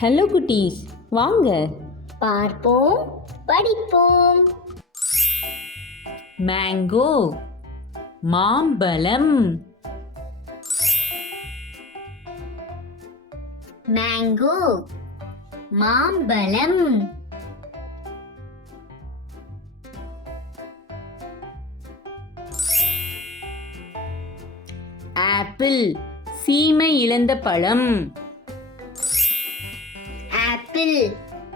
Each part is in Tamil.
ஹலோ குட்டீஸ். வாங்க. பார்ப்போம் படிப்போம். மேங்கோ மாம்பழம். மேங்கோ மாம்பழம். ஆப்பிள் சீமை இழந்த பழம்.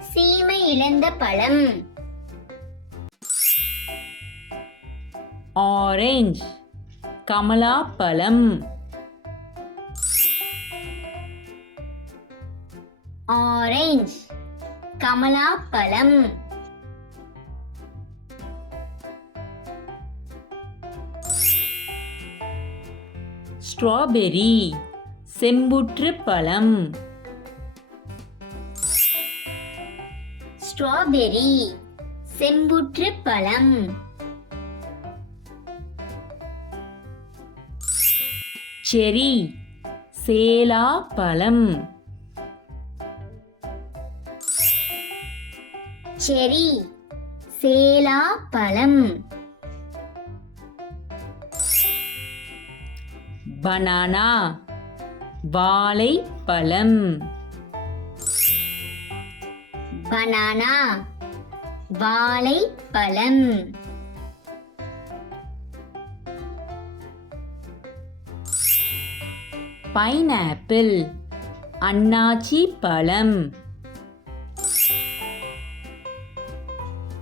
சீமை இழந்த பழம். ஆரஞ்சு கமலா பழம். ஆரஞ்சு கமலா பழம். ஸ்ட்ராபெரி செம்புற்று பழம். ஸ்ட்ராபெரி செம்புற்று பழம். செரி சேலா பழம். செரி சேலா பழம். பனானா வாழைப்பழம். பனானா வாழைப்பழம். பைனாப்பிள் அன்னாச்சி பழம்.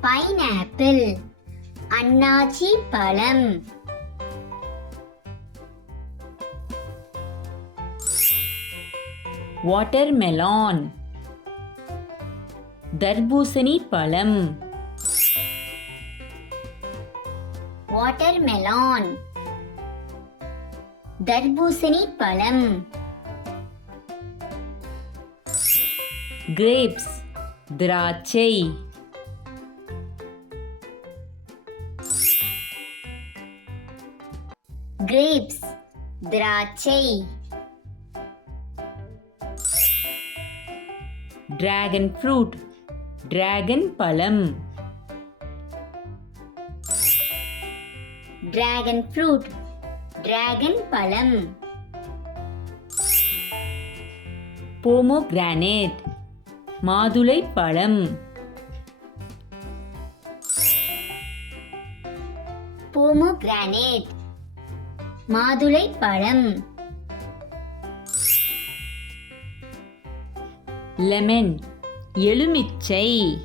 பைனாப்பிள் அன்னாச்சி பழம். வாட்டர்மெலான் தர்பூசணி பழம். வாட்டர்மெலான். தர்பூசணி பழம். கிரேப்ஸ் திராட்சை. கிரேப்ஸ் திராட்சை. டிராகன் ஃப்ரூட் டிராகன் பழம். டிராகன் ஃப்ரூட் டிராகன் பழம். போமோகிரானேட் மாதுளை பழம். போமோகிரானேட் மாதுளை பழம். லெமன் எலுமிச்சை.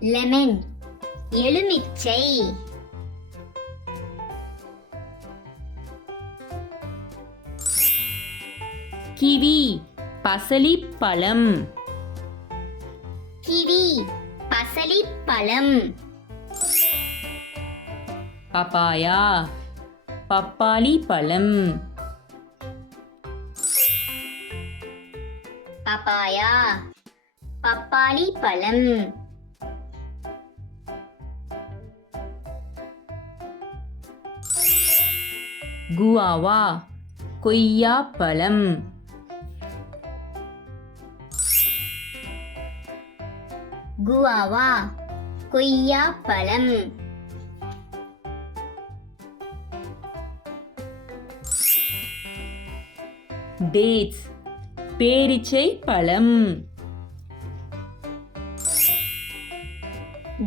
லெமன். எலுமிச்சை. கிவி பசலி பழம் கிவி பசலி பழம் பப்பாயா பப்பாளி பழம். பப்பாயா? பப்பாளி பழம். குவாவா கொய்யா பழம். குவாவா கொய்யா பழம். டேட்ஸ் பேரிச்சை பழம்.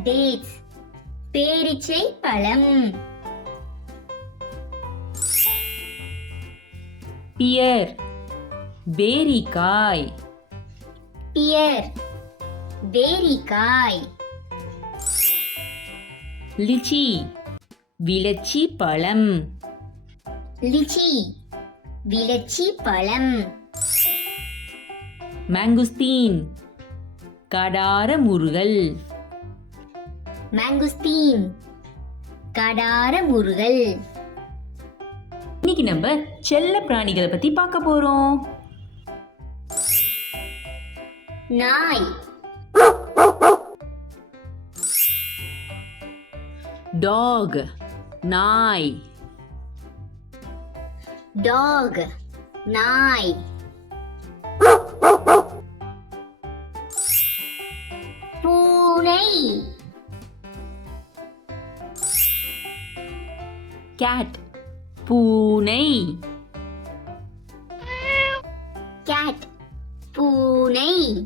டேட்ஸ் பேரிச்சை பழம். பியர் பேரிக்காய். பியர் பேரிக்காய். லிச்சி விளச்சி பழம். லிச்சி விளச்சி பழம். மேங்குஸ்தீன் கடார முருகல். மேங்குஸ்தீன் கடார முருகல். இன்னைக்கு நம்ம செல்ல பிராணிகளை பத்தி பார்க்க போறோம். நாய். டாக் நாய். டாக் நாய். கேட் பூனை. கேட் பூனை.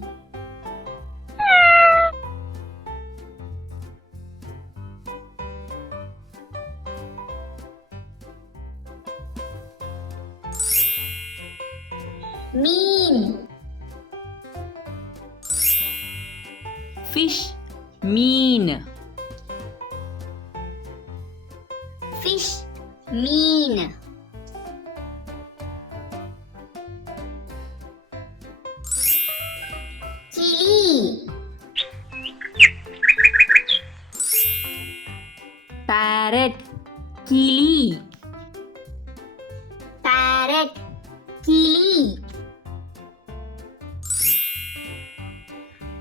கிளி.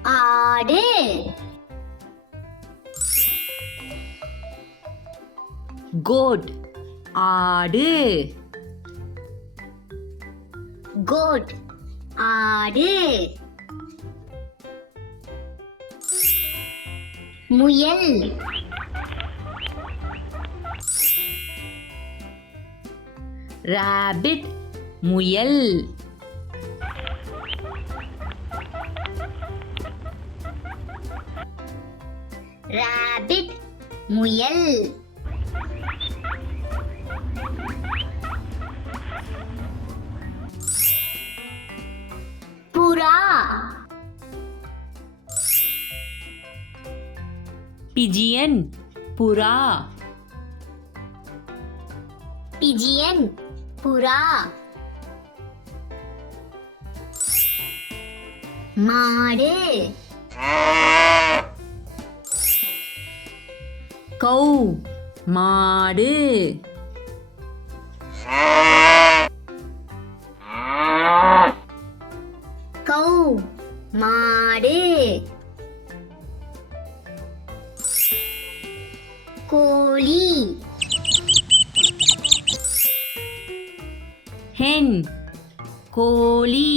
ஆடு. கோட் ஆடு. Goat. ஆடு. முயல். ராபிட் முயல். Rabbit முயல். புறா. பிஜியன் புறா. பிஜியன் புறா. மாடு கௌ மாடு கௌ மாடு கோழி ஹென் கோழி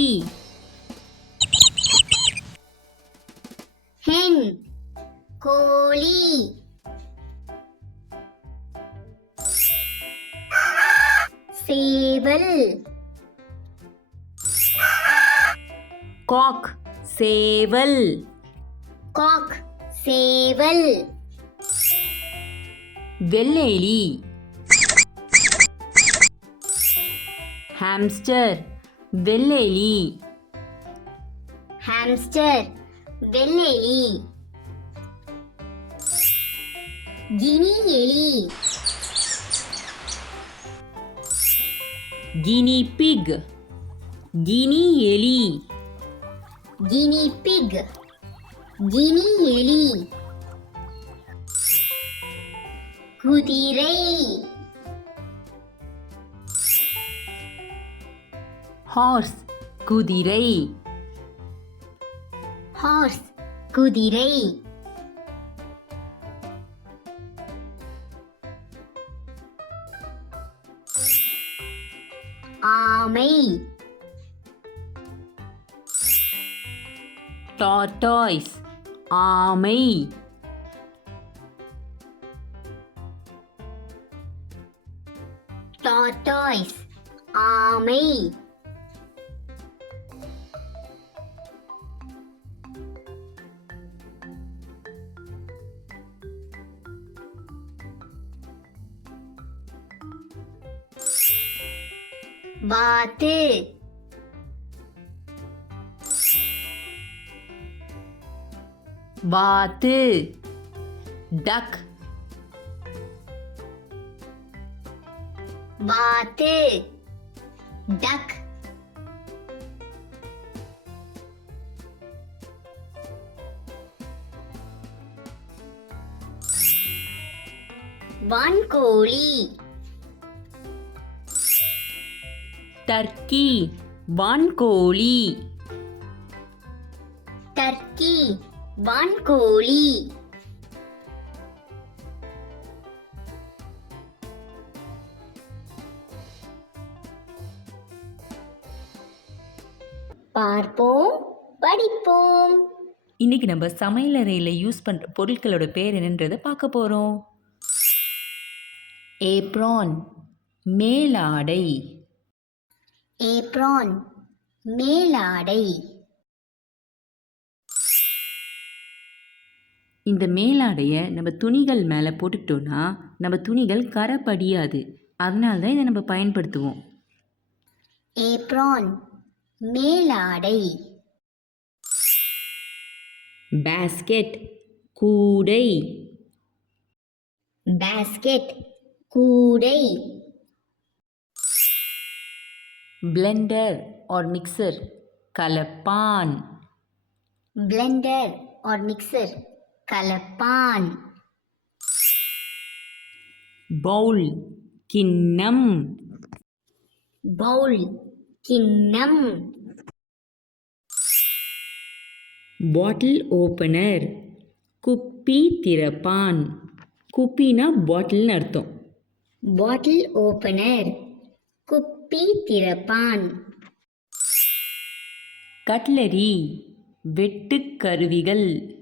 சேவல் காக் சேவல் காக் சேவல் வெள்ளெலி ஹாம்ஸ்டர் வெள்ளெலி ஹாம்ஸ்டர் வெள்ளெலி கினி எலி கினி பிக் கினி எலி கினி பிக் கினி எலி குதிரை ஹார்ஸ் குதிரை ஹார்ஸ் குதிரை ஆமை டார்டாய்ஸ் ஆமை டாட்டாய்ஸ் ஆமை வாத்து. டக். வாத்து. டக். வான்கோழி. டர்க்கி. வான்கோழி. டர்க்கி. வான்கோழி. பார்ப்போம் படிப்போம். இன்னைக்கு நம்ம சமையலறையில் யூஸ் பண்ணுற பொருட்களோட பேர் என்னன்றதை பார்க்க போகிறோம் ஏப்ரான் மேலாடை. ஏப்ரான் மேலாடை. இந்த மேலாடையை நம்ம துணிகள் மேலே போட்டுக்கிட்டோன்னா நம்ம துணிகள் கரை படியாது அதனால தான் இதை நம்ம பயன்படுத்துவோம். ஏப்ரான் மேலாடை. பேஸ்கெட் கூடை. பேஸ்கெட் கூடை. பிளெண்டர் ஆர் மிக்சர் கலப்பான். பிளெண்டர் ஆர் மிக்சர் கலப்பான். பவுல் கிண்ணம். பவுல் கிண்ணம். Bottle opener. குப்பி திறப்பான். குப்பினா பாட்டில்னு அர்த்தம். பாட்டில் ஓபனர் குப்பி திறப்பான். கட்லரி வெட்டுக் கருவிகள்.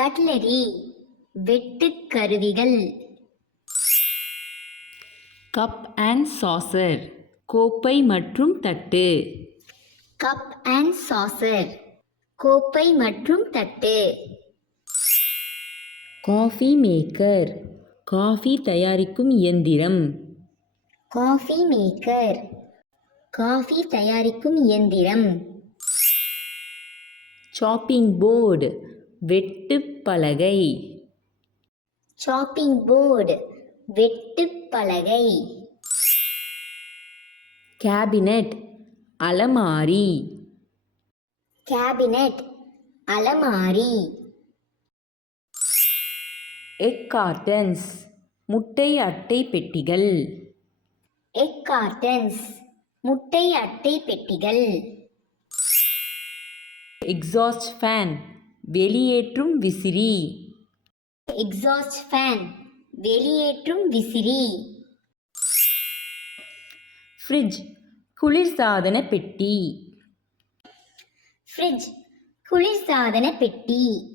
கட்லரி வெட்டுக் கருவிகள். கப் அண்ட் சாசர் கோப்பை மற்றும் தட்டு. கப் அண்ட் சாசர் கோப்பை மற்றும் தட்டு. காஃபி மேக்கர் காஃபி தயாரிக்கும் இயந்திரம். காஃபி மேக்கர் காஃபி தயாரிக்கும் இயந்திரம். சாப்பிங் போர்டு வெட்டுப் பலகை சாப்பிங் போர்டு வெட்டுப் பலகை கேபினட் அலமாரி. கேபினட் அலமாரி. எக் கார்டன்ஸ் முட்டை அட்டை பெட்டிகள். எக் கார்டன்ஸ் முட்டை அட்டை பெட்டிகள். எக்ஸாஸ்ட் ஃபேன் வெளியேற்றும் விசிறி. எக்ஸாஸ்ட் ஃபேன் வெளியேற்றும் விசிறி. ஃப்ரிட்ஜ் குளிர்சாதன பெட்டி. ஃப்ரிட்ஜ் குளிர்சாதன பெட்டி.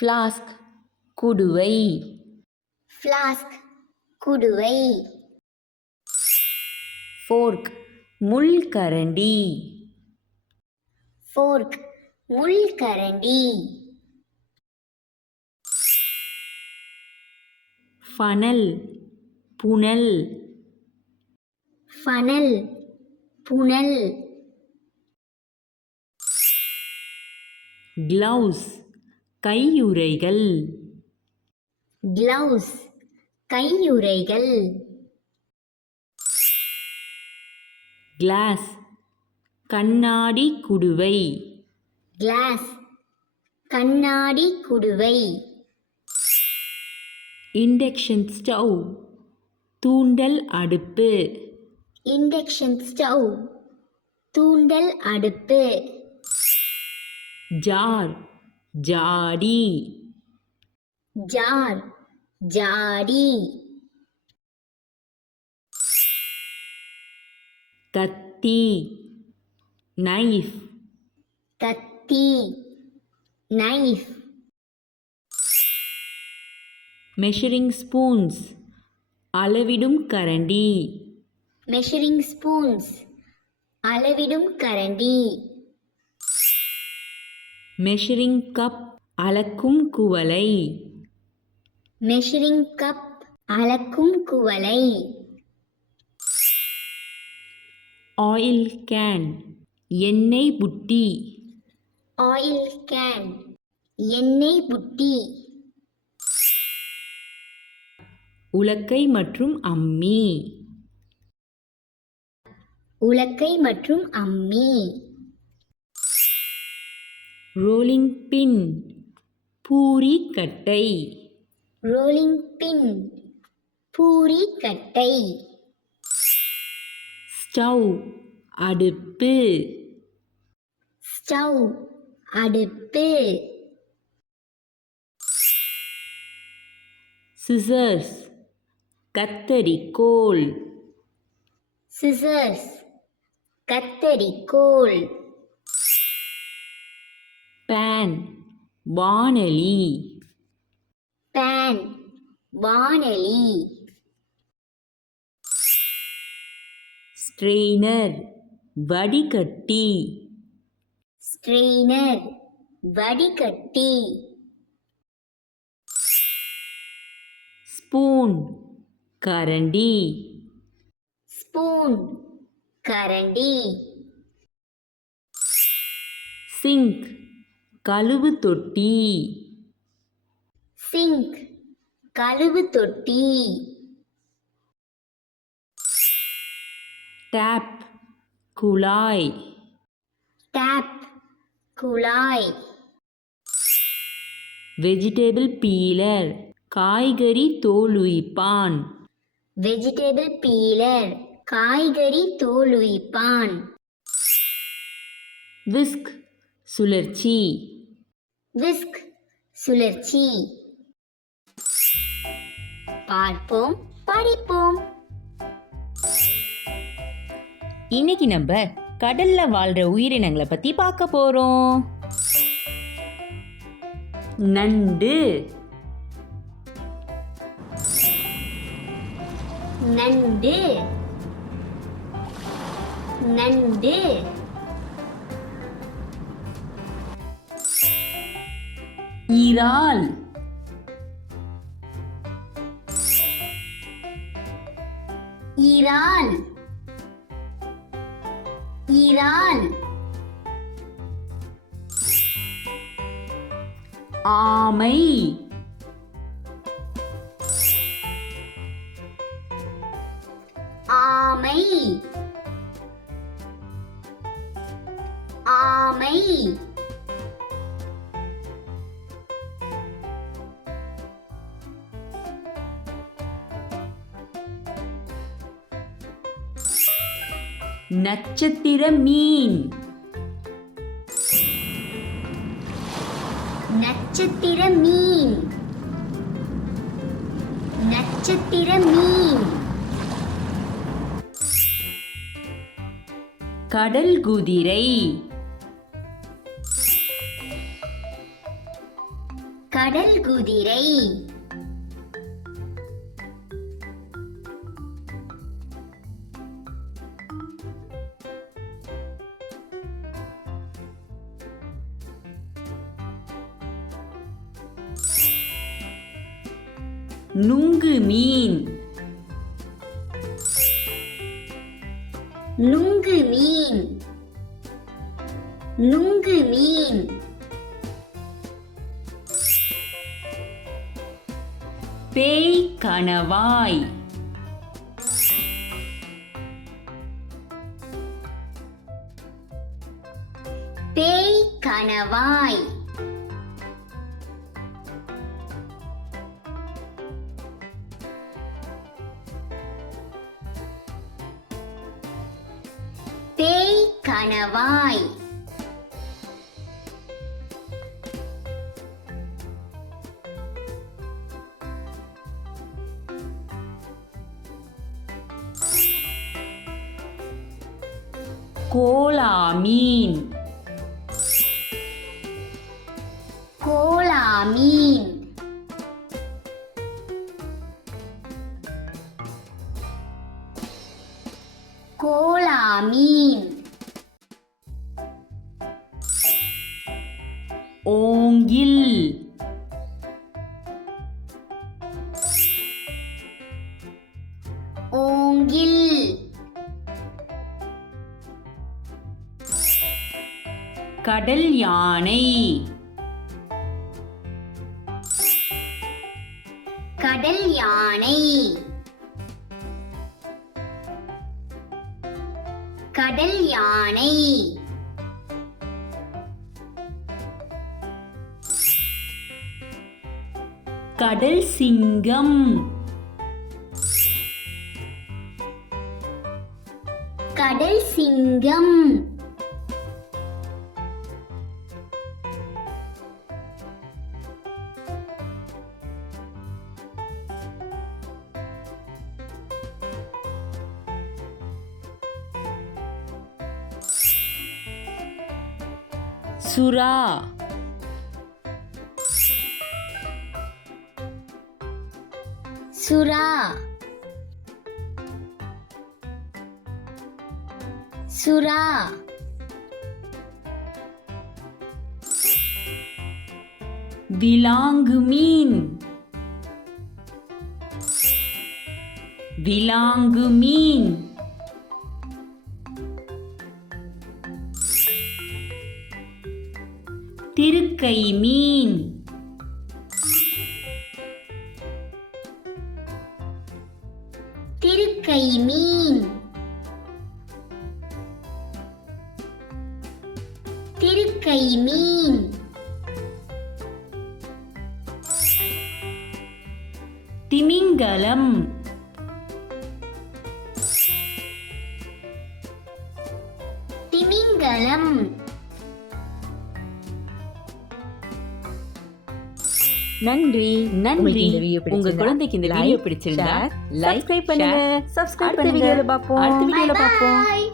ஃப்ளாஸ்க் குடுவை. ஃப்ளாஸ்க் குடுவை. ஃபோர்க் முள் கரண்டி. ஃபோர்க் முள்கரண்டி. ஃபனல் புனல். ஃபனல் புனல். க்ளவுஸ் கையுறைகள். கிளவுஸ் கையுறைகள். கிளாஸ் கண்ணாடி குடுவை. கிளாஸ். கண்ணாடி குடுவை. Induction stove. தூண்டல் அடுப்பு. Induction stove. தூண்டல் அடுப்பு. ஜார். ஜாடி. ஜார். ஜாடி. கத்தி. நைஃப் கத்தி. நைஃப் மெஷரிங் ஸ்பூன்ஸ் அளவிடும் கரண்டி. மெஷரிங் ஸ்பூன்ஸ் அளவிடும் கரண்டி. மெஷரிங் கப் அளக்கும் குவளை. மெஷரிங் கப் அளக்கும் குவளை. ஆயில் கேன் எண்ணெய் புட்டி. Oil can. எண்ணெய் புட்டி. உலக்கை மற்றும் அம்மி. உலக்கை மற்றும் அம்மி. ரோலிங் பின். பூரி கட்டை. ரோலிங் பின். பூரி கட்டை. ஸ்டவ். அடுப்பு. ஸ்டவ் அடுப்பு சிசர்ஸ் கத்தரிக்கோல். சிசர்ஸ் கத்தரிக்கோல். பேன் வானொலி. பேன் வானொலி. ஸ்ட்ரெயினர் வடிகட்டி. ஸ்ட்ரெயினர் வடிகட்டி. ஸ்பூன் கரண்டி. ஸ்பூன் கரண்டி. சிங்க் கழுவு தொட்டி. சிங்க் கழுவு தொட்டி. டேப் குழாய். டேப் குழாய். வெஜிடபிள் பீலர் காய்கறி தோல் உரிப்பான் வெஜிடபிள் பீலர் காய்கறி தோல் உரிப்பான் விஸ்க் சுழற்சி. விஸ்க் சுழற்சி. பார்ப்போம் படிப்போம். இன்னைக்கு நம்ம கடல்ல வாழ்ற உயிரினங்களை பத்தி பார்க்க போறோம். நண்டு. நண்டு. நண்டு. இறால். இறால். இறால் ஆமை. ஆமை. ஆமை. நட்சத்திர மீன். நட்சத்திர மீன். நட்சத்திர மீன். கடல் குதிரை. கடல் குதிரை. நுங்கு மீன். நுங்கு மீன். பேய் கணவாய். பேய் கணவாய். கணவாய் கோலா மீன் கோலா மீன் கோலா கடல் யானை. கடல் யானை. கடல் யானை. கடல் சிங்கம். கடல் சிங்கம். சுறா சுறா சுறா விலாங்கு மீன் விலாங்கு மீன் திருக்கை மீன் திருக்கை மீன் நன்றி உங்க குழந்தைக்கு இந்த வீடியோ பிடிச்சிருந்தா லைக் பண்ணுங்க. அடுத்த பண்ணுங்க வீடியோல பார்ப்போம். அடுத்த வீடியோல bye.